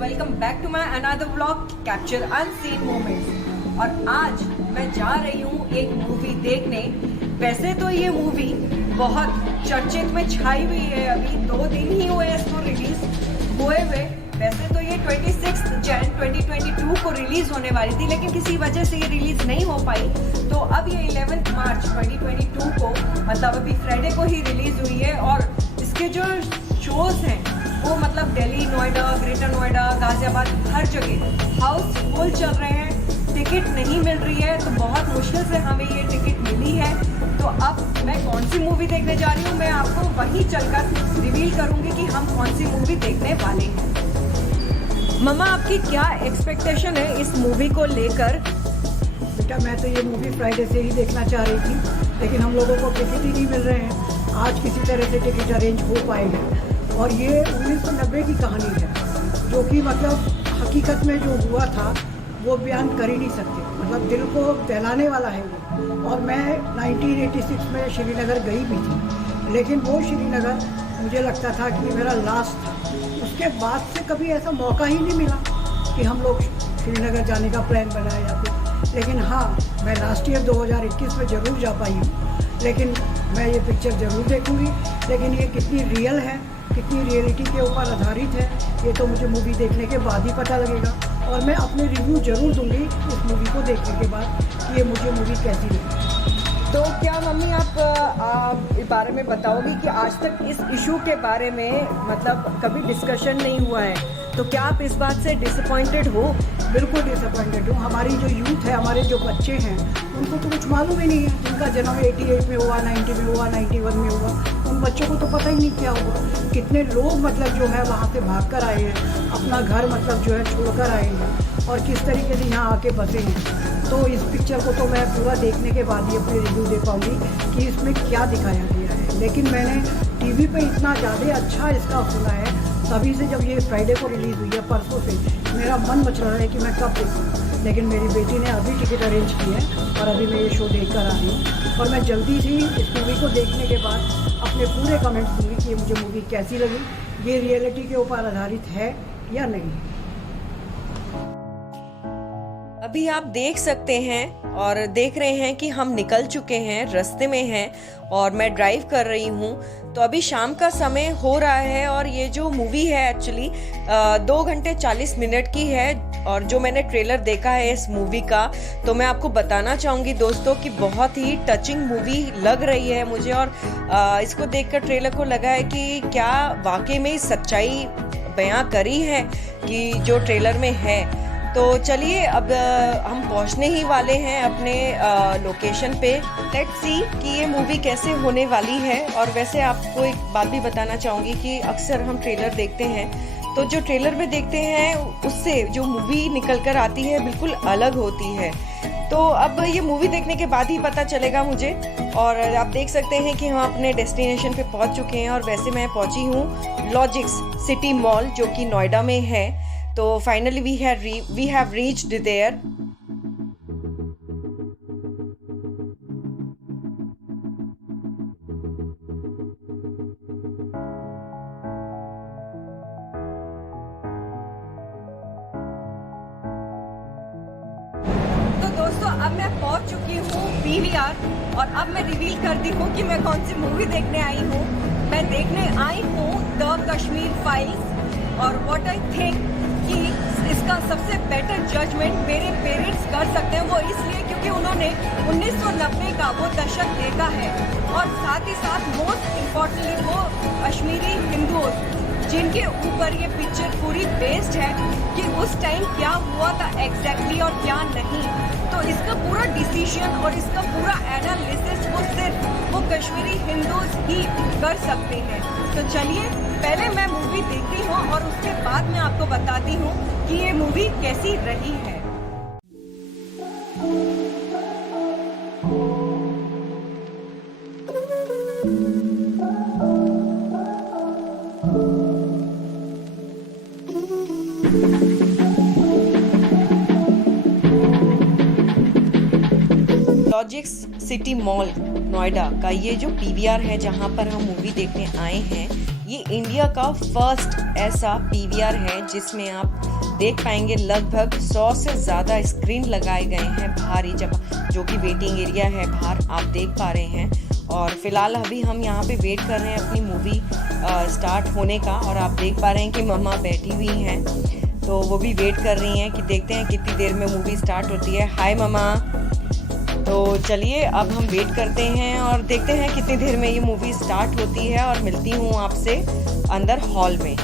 Welcome back to my another vlog capture unseen moments. और आज मैं जा रही हूँ एक मूवी देखने। वैसे तो ये मूवी बहुत चर्चित में छाई हुई है, अभी 2 दिन ही हुए इसको रिलीज हुए। वैसे तो ये 26 जन 2022 को रिलीज होने वाली थी, लेकिन किसी वजह से ये रिलीज नहीं हो पाई। तो अब ये 11 मार्च 2022 को, मतलब अभी फ्राइडे को ही रिलीज हुई है। और इसके जो शोज हैं वो मतलब दिल्ली, नोएडा, ग्रेटर नोएडा, गाजियाबाद, हर जगह हाउसफुल चल रहे हैं। टिकट नहीं मिल रही है, तो बहुत मुश्किल से हमें ये टिकट मिली है। तो अब मैं कौन सी मूवी देखने जा रही हूँ, मैं आपको वहीं चलकर रिवील करूंगी कि हम कौन सी मूवी देखने वाले हैं। मम्मा, आपकी क्या एक्सपेक्टेशन है इस मूवी को लेकर? बेटा, मैं तो ये मूवी फ्राइडे से ही देखना चाह रही थी, लेकिन हम लोगों को टिकट ही नहीं मिल रहे हैं। आज किसी तरह से टिकट अरेंज हो पाएगा। और ये 1990 की कहानी है, जो कि मतलब हकीकत में जो हुआ था वो बयान कर ही नहीं सकते। मतलब दिल को दहलाने वाला है ये। और मैं 1986 में श्रीनगर गई भी थी, लेकिन वो श्रीनगर मुझे लगता था कि मेरा लास्ट था। उसके बाद से कभी ऐसा मौका ही नहीं मिला कि हम लोग श्रीनगर जाने का प्लान बनाया या फिर। लेकिन हाँ, मैं लास्ट ईयर 2021 में ज़रूर जा पाई हूँ, लेकिन मैं ये पिक्चर ज़रूर देखूँगी। लेकिन ये कितनी रियल है, कितनी रियलिटी के ऊपर आधारित है, ये तो मुझे मूवी देखने के बाद ही पता लगेगा। और मैं अपने रिव्यू ज़रूर दूँगी इस मूवी को देखने के बाद कि ये मुझे मूवी कैसी लगी। तो क्या मम्मी आप इस बारे में बताओगी कि आज तक इस इशू के बारे में मतलब कभी डिस्कशन नहीं हुआ है, तो क्या आप इस बात से डिसअपॉइंटेड हो? बिल्कुल डिसअपॉइंटेड हूँ। हमारी जो यूथ है, हमारे जो बच्चे हैं, उनको तो कुछ मालूम ही नहीं है। जिनका जन्म 88 में हुआ, 90 में हुआ, 91 में हुआ, उन बच्चों को तो पता ही नहीं क्या हुआ। कितने लोग मतलब जो है वहाँ से भाग कर आए हैं, अपना घर मतलब जो है छोड़ कर आए हैं, और किस तरीके से यहाँ आके बसे हैं। तो इस पिक्चर को तो मैं पूरा देखने के बाद ही अपनी रिव्यू दे पाऊँगी कि इसमें क्या दिखाया गया है। लेकिन मैंने टीवी पे इतना ज़्यादा अच्छा इसका सुना है, तभी से जब ये फ्राइडे को रिलीज़ हुई है, परसों से मेरा मन मच रहा है कि मैं कब देखूँ। लेकिन मेरी बेटी ने अभी टिकट अरेंज की है और अभी मैं ये शो देख कर आ रही हूँ। और मैं जल्दी से ही इस मूवी को देखने के बाद अपने पूरे कमेंट्स दूँगी कि मुझे मूवी कैसी लगी, ये रियलिटी के ऊपर आधारित है या नहीं। अभी आप देख सकते हैं और देख रहे हैं कि हम निकल चुके हैं, रास्ते में हैं और मैं ड्राइव कर रही हूँ। तो अभी शाम का समय हो रहा है और ये जो मूवी है एक्चुअली 2 घंटे 40 मिनट की है। और जो मैंने ट्रेलर देखा है इस मूवी का, तो मैं आपको बताना चाहूँगी दोस्तों कि बहुत ही टचिंग मूवी लग रही है मुझे। और इसको देखकर ट्रेलर को लगा है कि क्या वाकई में सच्चाई बयां करी है कि जो ट्रेलर में है। तो चलिए अब हम पहुंचने ही वाले हैं अपने लोकेशन पे। लेट्स सी कि ये मूवी कैसे होने वाली है। और वैसे आपको एक बात भी बताना चाहूँगी कि अक्सर हम ट्रेलर देखते हैं, तो जो ट्रेलर में देखते हैं उससे जो मूवी निकल कर आती है बिल्कुल अलग होती है। तो अब ये मूवी देखने के बाद ही पता चलेगा मुझे। और आप देख सकते हैं कि हम अपने डेस्टिनेशन पे पहुंच चुके हैं। और वैसे मैं पहुंची हूँ लॉजिक्स सिटी मॉल, जो कि नोएडा में है। तो finally we have reached there. तो दोस्तों, अब मैं पहुंच चुकी हूँ PVR और अब मैं रिवील करती हूँ कि मैं कौन सी मूवी देखने आई हूँ। मैं देखने आई हूँ द कश्मीर फाइल्स। और व्हाट आई थिंक कि इसका सबसे बेटर जजमेंट मेरे पेरेंट्स कर सकते हैं, वो इसलिए क्योंकि उन्होंने 1990 का वो दशक देखा है। और साथ ही साथ मोस्ट इम्पॉर्टेंटली वो कश्मीरी हिंदूज जिनके ऊपर ये पिक्चर पूरी बेस्ड है कि उस टाइम क्या हुआ था एग्जैक्टली और क्या नहीं। तो इसका पूरा डिसीजन और इसका पूरा एनालिसिस वो सिर्फ वो कश्मीरी हिंदूज ही कर सकते हैं। तो चलिए पहले मैं मूवी देखती हूँ और उसके बाद मैं आपको बताती हूँ कि ये मूवी कैसी रही है। लॉजिक्स सिटी मॉल नोएडा का ये जो PVR है, जहाँ पर हम मूवी देखने आए हैं, ये इंडिया का फर्स्ट ऐसा पीवीआर है जिसमें आप देख पाएंगे लगभग 100 से ज़्यादा स्क्रीन लगाए गए हैं बाहरी जगह, जो कि वेटिंग एरिया है बाहर आप देख पा रहे हैं। और फिलहाल अभी हम यहाँ पे वेट कर रहे हैं अपनी मूवी स्टार्ट होने का, और आप देख पा रहे हैं कि मम्मा बैठी हुई हैं, तो वो भी वेट कर रही हैं कि देखते हैं कितनी देर में मूवी स्टार्ट होती है। हाय मम्मा। तो चलिए अब हम वेट करते हैं और देखते हैं कितनी देर में ये मूवी स्टार्ट होती है, और मिलती हूँ आपसे अंदर हॉल में।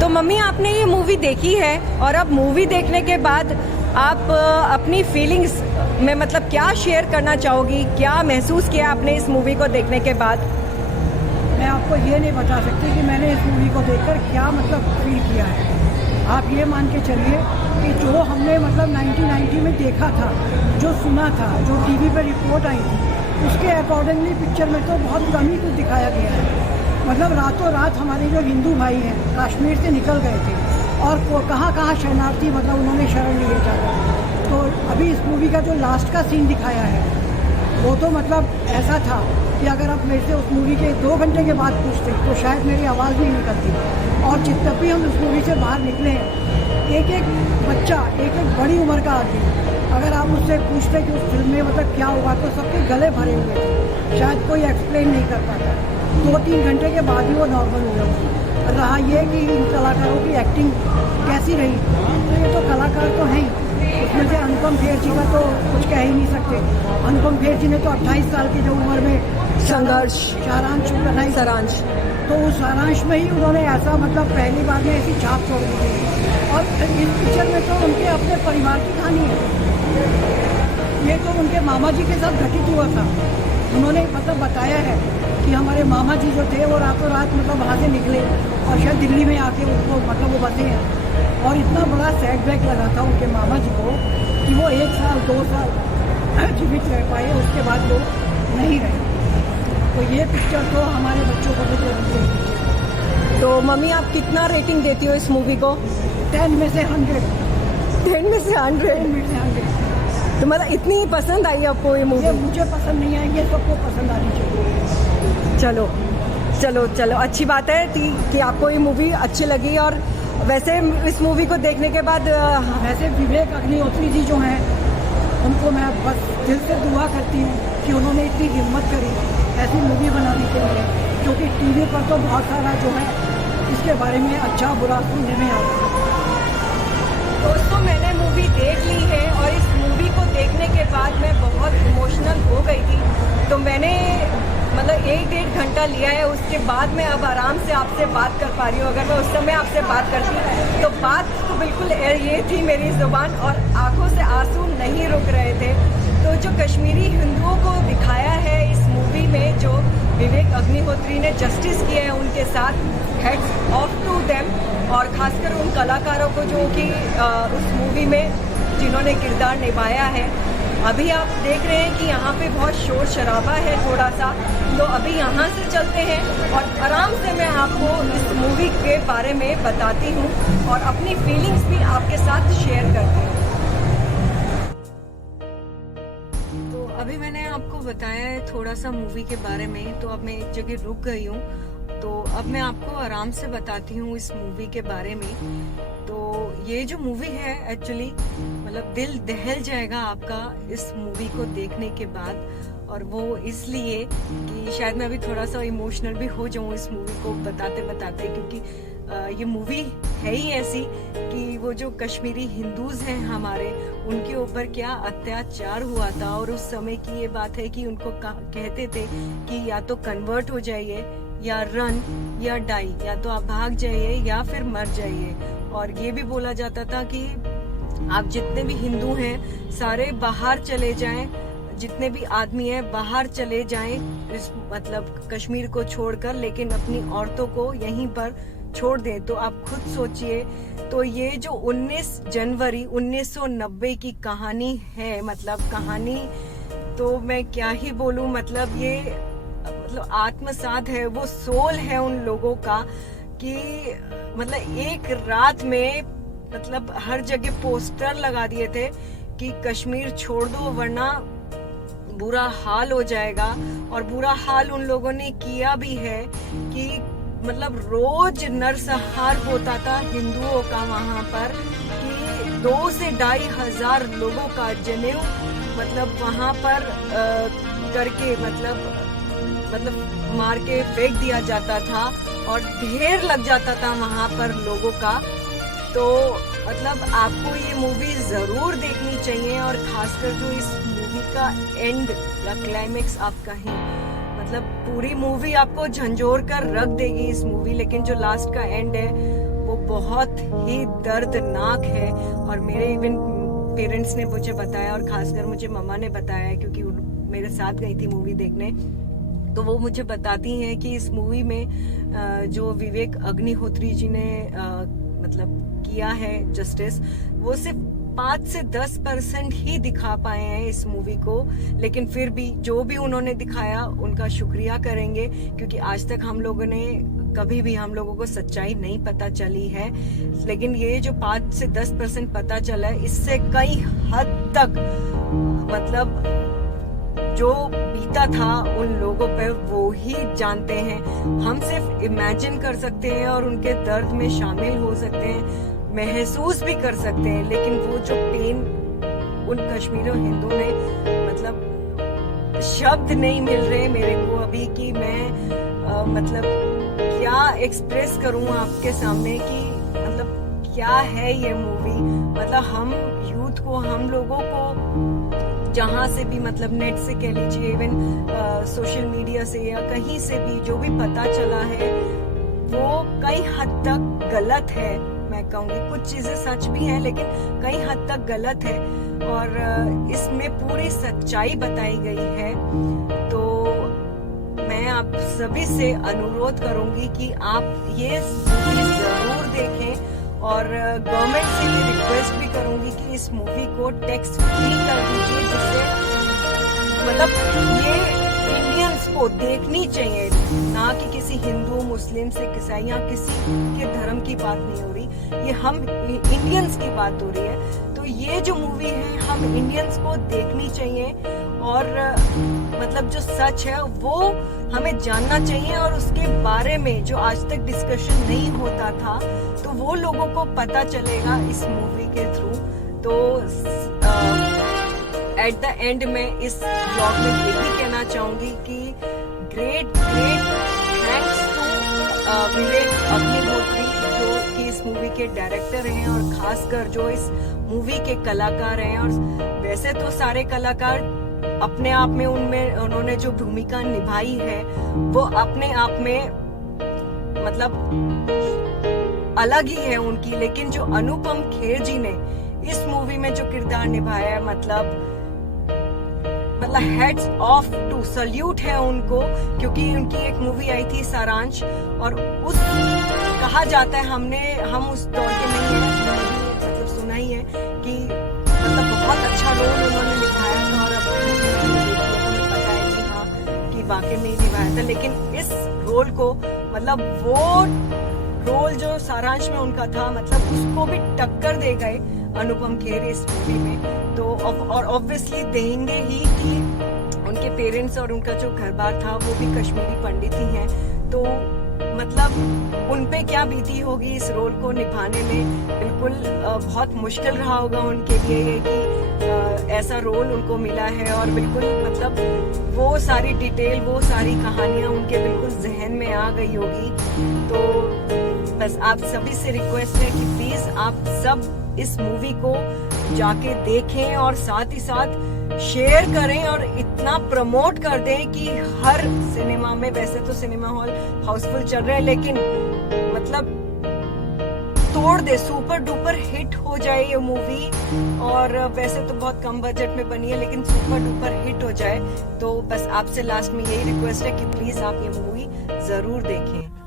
तो मम्मी आपने ये मूवी देखी है, और अब मूवी देखने के बाद आप अपनी फीलिंग्स में मतलब क्या शेयर करना चाहोगी, क्या महसूस किया आपने इस मूवी को देखने के बाद? मैं आपको ये नहीं बता सकती कि मैंने इस मूवी को देखकर क्या मतलब फील किया है। आप ये मान के चलिए कि जो हमने मतलब 1990 में देखा था, जो सुना था, जो टीवी पर रिपोर्ट आई थी, उसके अकॉर्डिंगली पिक्चर में तो बहुत कम ही कुछ दिखाया गया है। मतलब रातों रात हमारे जो हिंदू भाई हैं कश्मीर से निकल गए थे, और कहाँ कहाँ शरणार्थी मतलब उन्होंने शरण लिए जाता। तो अभी इस मूवी का जो लास्ट का सीन दिखाया है वो तो मतलब ऐसा था कि अगर आप मेरे से उस मूवी के 2 घंटे के बाद पूछते तो शायद मेरी आवाज़ नहीं निकलती। और जितना भी हम उस मूवी से बाहर निकले हैं, एक एक बच्चा, एक एक बड़ी उम्र का आदमी, अगर आप उससे पूछते कि उस फिल्म में मतलब क्या हुआ, तो सबके गले भरे हुए थे, शायद कोई एक्सप्लेन नहीं कर पाता। 2-3 घंटे के बाद ही वो नॉर्मल हो गया। रहा ये कि इन कलाकारों की एक्टिंग कैसी रही, तो ये तो कलाकार तो हैं ही। उसमें से अनुपम खेर जी का तो कुछ कह ही नहीं सकते। अनुपम खेर जी ने तो 28 साल की जो उम्र में सारांश, तो उस सारांश में ही उन्होंने ऐसा मतलब पहली बार में ऐसी छाप छोड़ दी थी। और इस पिक्चर में तो उनके अपने परिवार की कहानी है। ये तो उनके मामा जी के साथ घटित हुआ था। उन्होंने मतलब बताया है कि हमारे मामा जी जो थे वो रातों रात मतलब वहाँ से निकले और शायद दिल्ली में आके उनको मतलब वो बसे हैं। और इतना बड़ा सेटबैक लगा था उनके मामा जी को कि वो 1 साल 2 साल जीवित रह पाए, उसके बाद वो नहीं रहे। तो ये पिक्चर तो हमारे बच्चों को तो जरूर देखनी। तो मम्मी आप कितना रेटिंग देती हो इस मूवी को? 10 में से 100। 10 में से 100? तो मतलब इतनी पसंद आई आपको ये मूवी? ये मुझे पसंद नहीं आएंगे, सबको पसंद आनी चाहिए। चलो चलो चलो, अच्छी बात है कि आपको ये मूवी अच्छी लगी। और वैसे इस मूवी को देखने के बाद वैसे विवेक अग्निहोत्री जी जो हैं उनको मैं बस दिल से दुआ करती हूँ कि उन्होंने इतनी हिम्मत करी ऐसी मूवी बनाने के लिए, क्योंकि टीवी पर तो बहुत सारा जो है इसके बारे में अच्छा बुरा सुनने में आता है। दोस्तों मैंने मूवी देख ली है, और इस मूवी को देखने के बाद मैं बहुत इमोशनल हो गई थी। तो मैंने मतलब 1-1.5 घंटा लिया है, उसके बाद मैं अब आराम से आपसे बात कर पा रही हूँ। अगर मैं उस समय आपसे बात करती तो बात बिल्कुल ये थी मेरी जुबान और आंखों से आंसू नहीं रुक रहे थे। तो जो कश्मीरी हिंदुओं को दिखाया है इस मूवी में, जो विवेक अग्निहोत्री ने जस्टिस किया है उनके साथ, हेड्स ऑफ टू देम। और खासकर उन कलाकारों को जो कि उस मूवी में जिन्होंने किरदार निभाया है। अभी आप देख रहे हैं कि यहाँ पे बहुत शोर शराबा है थोड़ा सा, तो अभी यहाँ से चलते हैं और आराम से मैं आपको इस मूवी के बारे में बताती हूँ और अपनी फीलिंग्स भी आपके साथ शेयर करती हूँ। तो अभी मैंने आपको बताया है थोड़ा सा मूवी के बारे में, तो अब मैं एक जगह रुक गई हूँ, तो अब मैं आपको आराम से बताती हूँ इस मूवी के बारे में। तो ये जो मूवी है एक्चुअली मतलब दिल दहल जाएगा आपका इस मूवी को देखने के बाद, और वो इसलिए कि शायद मैं अभी थोड़ा सा इमोशनल भी हो जाऊँ इस मूवी को बताते बताते, क्योंकि ये मूवी है ही ऐसी कि वो जो कश्मीरी हिंदूज हैं हमारे, उनके ऊपर क्या अत्याचार हुआ था। और उस समय की ये बात है कि उनको कहते थे कि या तो कन्वर्ट हो जाइए, या रन, या डाई, या तो आप भाग जाइए या फिर मर जाइए। और ये भी बोला जाता था कि आप जितने भी हिंदू हैं सारे बाहर चले जाएं, जितने भी आदमी हैं बाहर चले जाएं इस मतलब कश्मीर को छोड़कर, लेकिन अपनी औरतों को यहीं पर छोड़ दें। तो आप खुद सोचिए, तो ये जो 19 जनवरी 1990 की कहानी है, मतलब कहानी तो मैं क्या ही बोलूं, मतलब ये मतलब आत्मसात है, वो सोल है उन लोगों का कि मतलब एक रात में मतलब हर जगह पोस्टर लगा दिए थे कि कश्मीर छोड़ दो वरना बुरा हाल हो जाएगा। और बुरा हाल उन लोगों ने किया भी है कि मतलब रोज नरसंहार होता था हिंदुओं का वहां पर, कि 2 से 2,500 लोगों का जनेऊ मतलब वहां पर करके मतलब मार के फेंक दिया जाता था और ढेर लग जाता था वहां पर लोगों का। तो मतलब आपको ये मूवी जरूर देखनी चाहिए, और खासकर जो इस मूवी का एंड या क्लाइमेक्स आप कहें, मतलब पूरी मूवी आपको झंझोर कर रख देगी इस मूवी, लेकिन जो लास्ट का एंड है वो बहुत ही दर्दनाक है। और मेरे इवन पेरेंट्स ने मुझे बताया, और खासकर मुझे मम्मा ने बताया क्योंकि मेरे साथ गई थी मूवी देखने, तो वो मुझे बताती हैं कि इस मूवी में जो विवेक अग्निहोत्री जी ने मतलब किया है जस्टिस, वो सिर्फ 5 से 10% ही दिखा पाए हैं इस मूवी को। लेकिन फिर भी जो भी उन्होंने दिखाया उनका शुक्रिया करेंगे, क्योंकि आज तक हम लोगों ने कभी भी हम लोगों को सच्चाई नहीं पता चली है। लेकिन ये जो 5 से 10% पता चला है, इससे कई हद तक मतलब जो बीता था उन लोगों पर वो ही जानते हैं। हम सिर्फ इमेजिन कर सकते हैं और उनके दर्द में शामिल हो सकते हैं, महसूस भी कर सकते हैं, लेकिन वो जो पेन उन कश्मीरी हिंदू ने मतलब शब्द नहीं मिल रहे मेरे को अभी कि मैं मतलब क्या एक्सप्रेस करूं आपके सामने कि मतलब क्या है ये मूवी। मतलब हम यूथ को, हम लोगों को जहाँ से भी मतलब नेट से कह लीजिए, इवन सोशल मीडिया से या कहीं से भी जो भी पता चला है वो कई हद तक गलत है। मैं कहूँगी कुछ चीजें सच भी हैं लेकिन कई हद तक गलत है, और इसमें पूरी सच्चाई बताई गई है। तो मैं आप सभी से अनुरोध करूंगी कि आप ये मूवी जरूर देखें, और गवर्नमेंट से ये रिक्वेस्ट भी करूंगी कि इस मूवी को टैक्स फ्री कर दीजिए, जिससे मतलब ये इंडियंस को देखनी चाहिए, ना कि किसी हिंदू, मुस्लिम, सिख, ईसाई या किसी के धर्म की बात नहीं हो रही, ये हम इंडियंस की बात हो रही है। तो ये जो मूवी है हम इंडियंस को देखनी चाहिए, और मतलब जो सच है वो हमें जानना चाहिए, और उसके बारे में जो आज तक डिस्कशन नहीं होता था तो वो लोगों को पता चलेगा इस मूवी के थ्रू। तो एट द एंड में इस ब्लॉग में यही कहना चाहूंगी कि great thanks to Vivek Agnihotri जो कि इस मूवी के डायरेक्टर हैं, और खासकर जो इस मूवी के कलाकार हैं। और वैसे तो सारे कलाकार अपने आप में उनमें उन्होंने जो भूमिका निभाई है वो अपने आप में मतलब अलग ही है उनकी, लेकिन जो अनुपम खेर जी ने इस मूवी में जो किरदार निभाया है, मतलब हेड्स ऑफ टू, सल्यूट है उनको, क्योंकि उनकी एक मूवी आई थी सारांश, और उस कहा जाता है, हम उस दौर के नहीं है, मतलब सुना ही है कि मतलब बहुत अच्छा रोल उन्होंने निभाया था, और अब पता है कि हाँ कि वाकई में ही निभाया था। लेकिन इस रोल को, मतलब वो रोल जो सारांश में उनका था, मतलब उसको भी टक्कर दे गए अनुपम खेर इस मूवी में। तो और ऑब्वियसली देंगे ही कि उनके पेरेंट्स और उनका जो घर बार था वो भी कश्मीरी पंडित ही हैं, तो मतलब उन पे क्या बीती होगी इस रोल को निभाने में। बिल्कुल बहुत मुश्किल रहा होगा उनके लिए कि ऐसा रोल उनको मिला है, और बिल्कुल मतलब वो सारी डिटेल, वो सारी कहानियां उनके बिल्कुल जहन में आ गई होगी। तो बस आप सभी से रिक्वेस्ट है कि प्लीज आप सब इस मूवी को जाके देखें, और साथ ही साथ शेयर करें और इतना प्रमोट कर दें कि हर सिनेमा में, वैसे तो सिनेमा हॉल हाउसफुल चल रहे हैं, लेकिन मतलब तोड़ दे, सुपर डुपर हिट हो जाए ये मूवी। और वैसे तो बहुत कम बजट में बनी है, लेकिन सुपर डुपर हिट हो जाए। तो बस आपसे लास्ट में यही रिक्वेस्ट है कि प्लीज आप ये मूवी जरूर देखें।